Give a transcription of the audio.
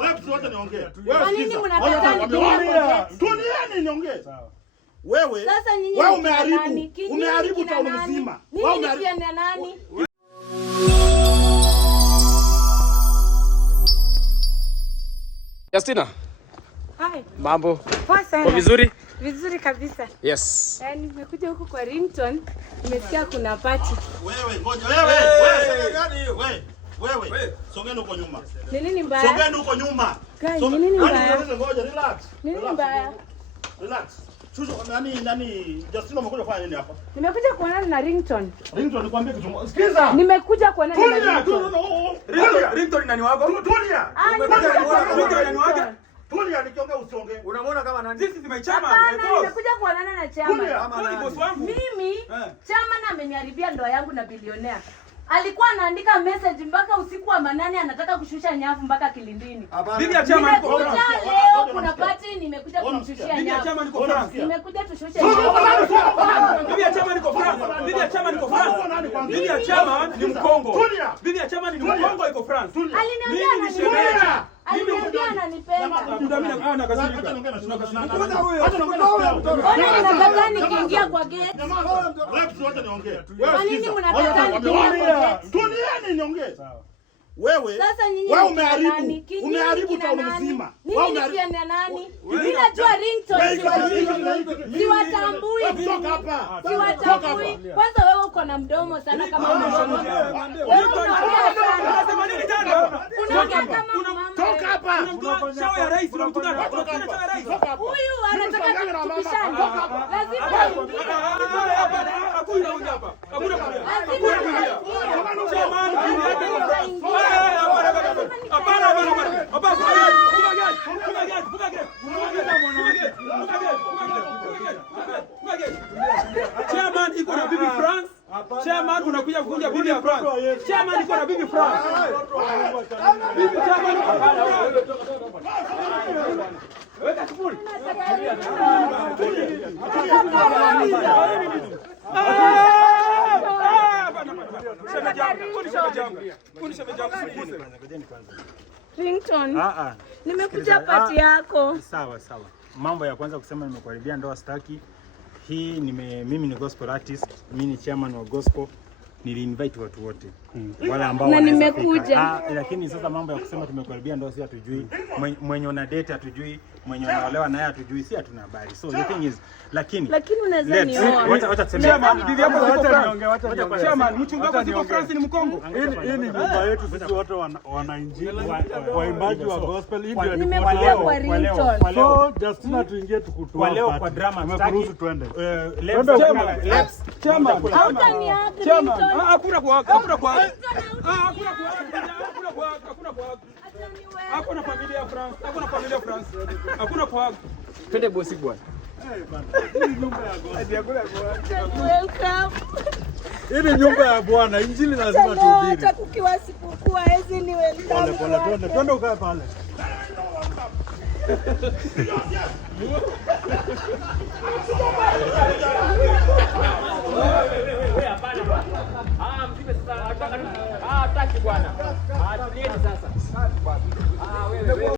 Reps wote niongee. Kwa nini mnapatana kimya? Tulieni niongee. Sawa. Wewe umeharibu tauni mzima. Wewe umeharibu nani? Justina. Hi. Mambo. Poa sana. Kwa vizuri? Vizuri kabisa. Yes. Nimekuja huku kwa Ringtone. Nimesikia kuna party. Wewe ngoja wewe. Songeni huko nyuma. Ni nini mbaya? Songeni huko nyuma. Guys, ni nini mbaya? Ngoja relax. Ni nini mbaya? Relax. Chuzo nani Justina umekuja kufanya nini hapa? Nimekuja kuonana na Ringtone. Ringtone nikwambie kitu. Sikiza. Nimekuja kuonana na Ringtone. Ringtone nani wako? Tulia. Ringtone nani wako? Tulia nikiongea usonge. Unamwona kama nani? This is my chairman. Nimekuja kuonana na chairman. Boss wangu. Mimi chairman ameniharibia ndoa yangu na bilionea. Alikuwa anaandika message mpaka usiku wa manane anataka kushusha nyavu mpaka Kilindini. Bibi ya chama iko France. Leo kuna party nimekuja kumshushia nyavu. Bibi ya chama iko France. Nimekuja tushushe nyavu. Bibi ya chama iko France. Bibi ya chama iko France. Bibi ya chama ni Mkongo. Bibi ya chama ni Mkongo iko France. Aliniambia ananipenda. Aliniambia ananipenda. Mimi nakasirika. Ona ninataka nikiingia kwa gate. Reps wote niongee. Kwa nini mnataka nikiingia kwa gate? Tulieni niongee. Sawa. Wewe umeharibu tauni mzima. Wewe unapiana nani? Mimi najua Ringtone siwatambui. Toka hapa. Siwatambui. Kwanza wewe uko na mdomo sana kama mama. Wewe unasema nini tena? Unaongea kama mama. Toka hapa. Shao ya rais unamtukana. Huyu anataka tukishane. Lazima hakuna hapa. Hakuna kulia. Chairman iko na bibi France. Chairman unakuja kuvunja bibi ya France. Chairman iko na bibi France. Bibi chairman weka sifuri. Ringtone. Nimekuja party yako. Sawa. Mambo ya kwanza kusema nimekuharibia ndoa staki. Hii mimi ni gospel artist, mimi ni chairman wa gospel. Nili-invite watu wote. Wale ambao na nimekuja. Lakini sasa mambo ya kusema tumekuharibia ndoa si hatujui. Mwenye una date hatujui, mwenye unaolewa naye hatujui, si hatuna habari. So the thing is lakini unaweza nioa. Wacha tuseme chairman bibi yako wacha chairman mchungaji wako France ni Mkongo. Hii ni nyumba yetu sisi wote wana injili waimbaji wa gospel. Hii ndio nimekuja kwa Ringtone. So Justina tuingie tukutoa kwa leo kwa drama tukuruhusu twende. Let's chairman hakuna kwa hakuna familia ya France. Hakuna kwa twende bosi bwana. Hii ni nyumba ya Bwana, injili lazima tuhubiri. Hata kukiwa sikukuu hizi ni welcome. Twende ukae pale.